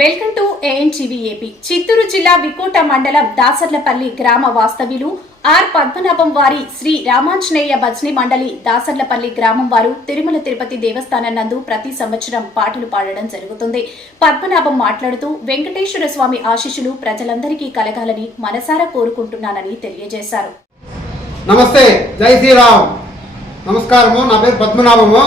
Welcome to ANTV AP. Chittoor జిల్లా వికోట మండలం దాసర్లపల్లి గ్రామ వాస్తవ్యులు ఆర్ పద్మనాభం వారి శ్రీ రామాంజనేయ భజని మండలి దాసర్లపల్లి గ్రామం వారు తిరుమల తిరుపతి దేవస్థానం నందు ప్రతి సంవత్సరం పాటలు పాడడం జరుగుతుంది. పద్మనాభం మాట్లాడుతూ వెంకటేశ్వర స్వామి ఆశీస్సులు ప్రజలందరికీ కలగాలని మనసారా కోరుకుంటున్నానని తెలియజేశారు. నమస్తే, జై శ్రీరామ్. నమస్కారము. నా పేరు పద్మనాభము.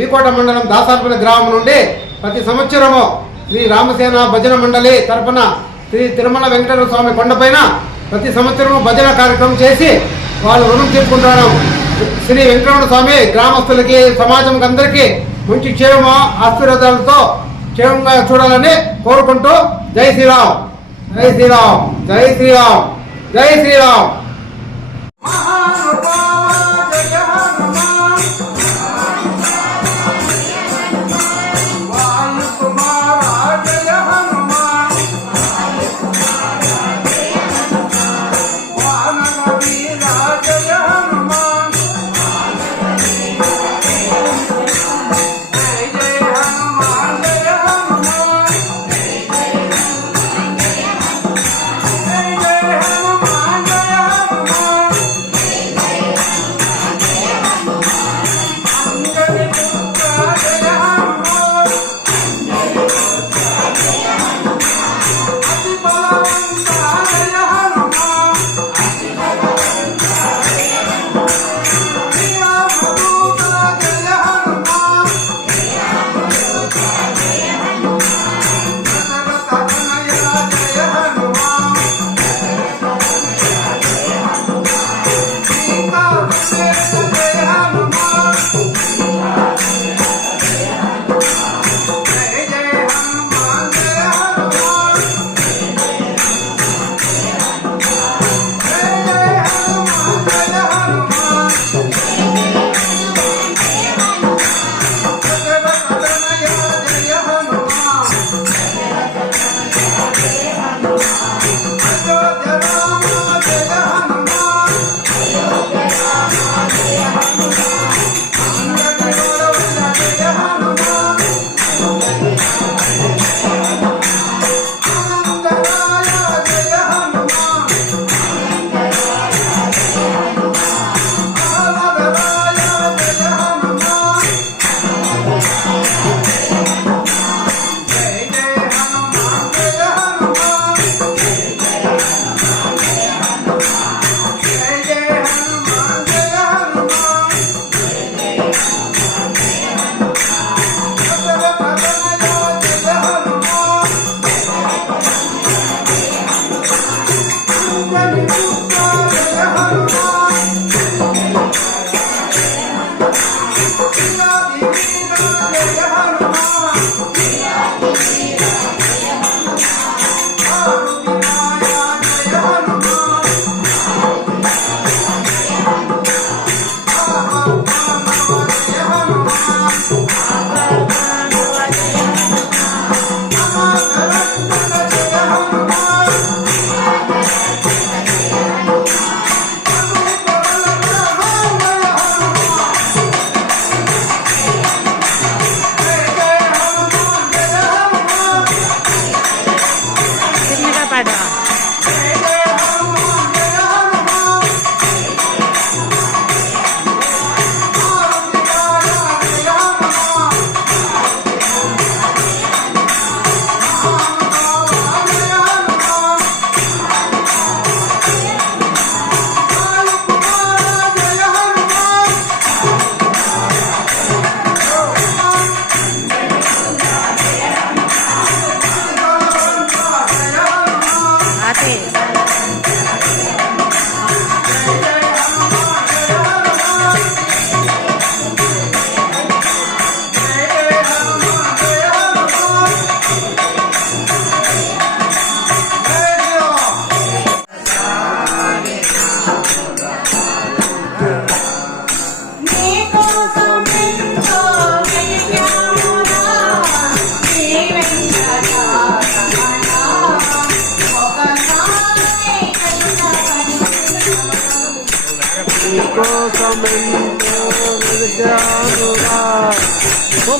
వికోట మండలం దాసర్లపల్లి గ్రామం నుండి ప్రతి సంవత్సరము శ్రీ రామసేన భజన మండలి తరపున శ్రీ తిరుమల వెంకటేశ్వర స్వామి కొండపైన ప్రతి సంవత్సరము భజన కార్యక్రమం చేసి వాళ్ళు రుణం తీసుకుంటారు. శ్రీ వెంకటేశ్వర స్వామి గ్రామస్తులకి సమాజంకి అందరికీ మంచి క్షేమ ఆశీర్వాదాలతో క్షేమంగా చూడాలని కోరుకుంటూ జై శ్రీరామ్, జై శ్రీరామ్, జై శ్రీరామ్, జై శ్రీరామ్.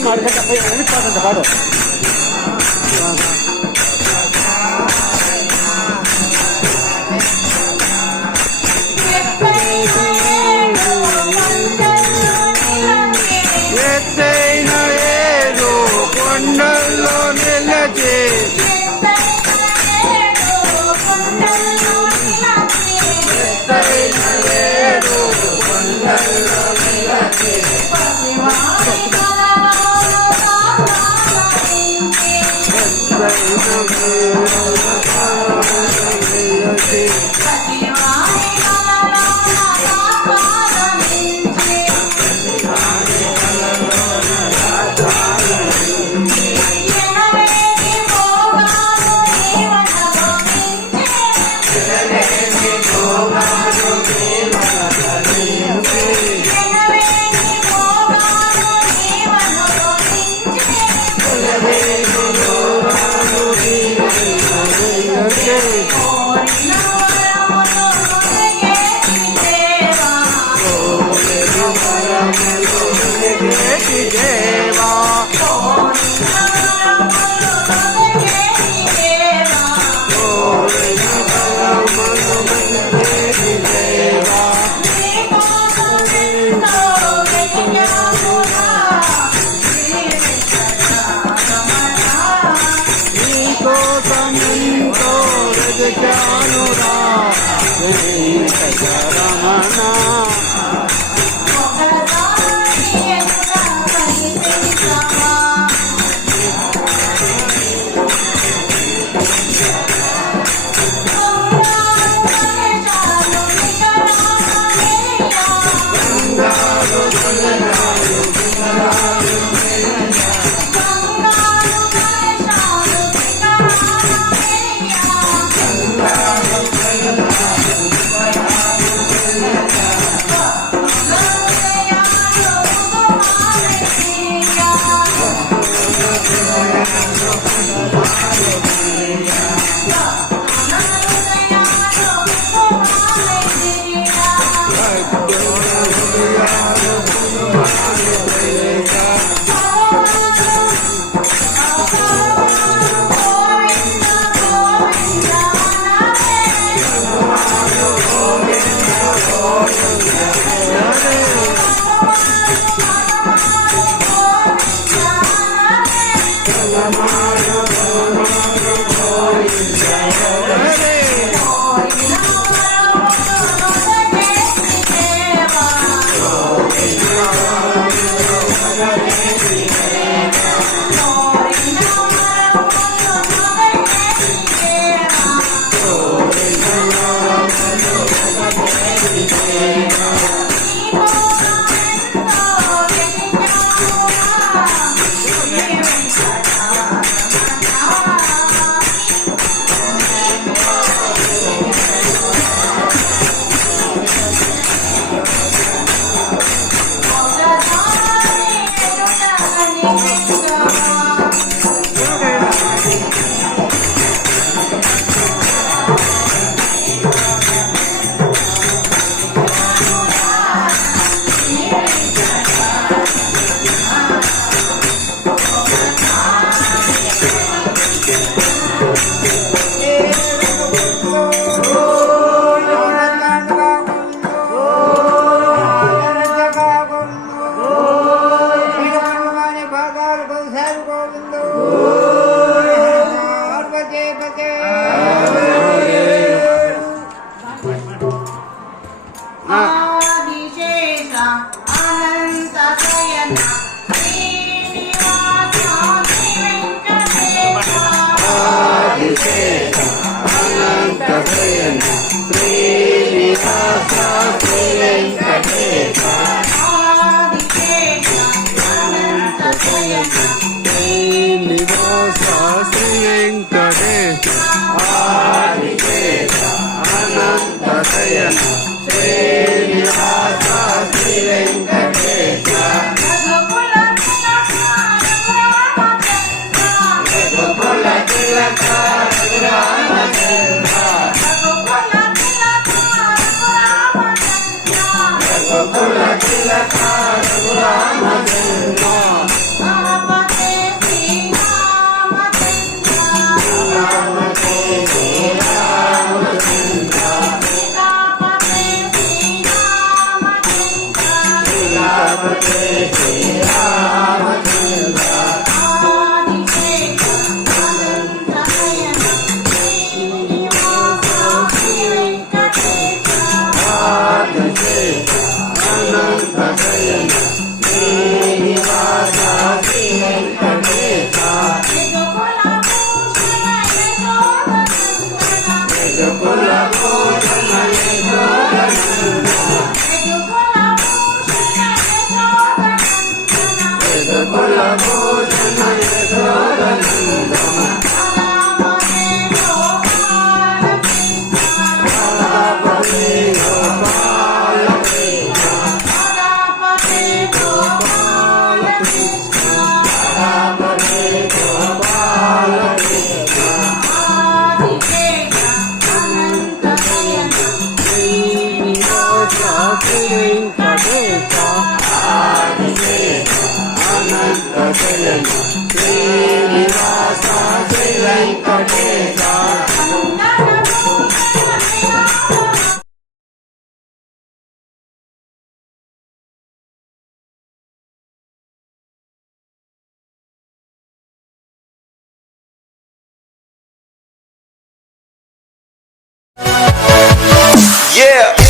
Marca café, వెతికానురా వెంకటరమణ ఆదిశేష అనంత శయన శ్రీనివాస శ్రీ వెంకటేశ ఆదిశేష అనంత శయన శ్రీనివాస శ్రీ వెంకటేశ ఆదిశేష అనంత శయన శ్రీనివాస శ్రీ వెంకటేశ ఆదిశేష అనంత శయన శ్రీనివాస శ్రీ వెంకటేశ రఘుకుల తిలక రఘురామచంద్ర రఘుకుల తిలక రఘురామచంద్ర రామపతే శ్రీరామచంద్ర సీతాపతే శ్రీరామచంద్ర ఆదిశేష అనంత శయన శ్రీనివాస శ్రీ వెంకటేశ ఆదిశేష అనంత శయన శ్రీనివాస శ్రీ వెంకటేశ యదుకుల భూషణ యదుకుల భూషణ యశోదనందన రాధపతి గోపాల రాధపతి గోపాల శ్రీ వెంకటేశ ఆదిశేష అనంత శయన శ్రీనివాస శ్రీ వెంకటేశ Yeah.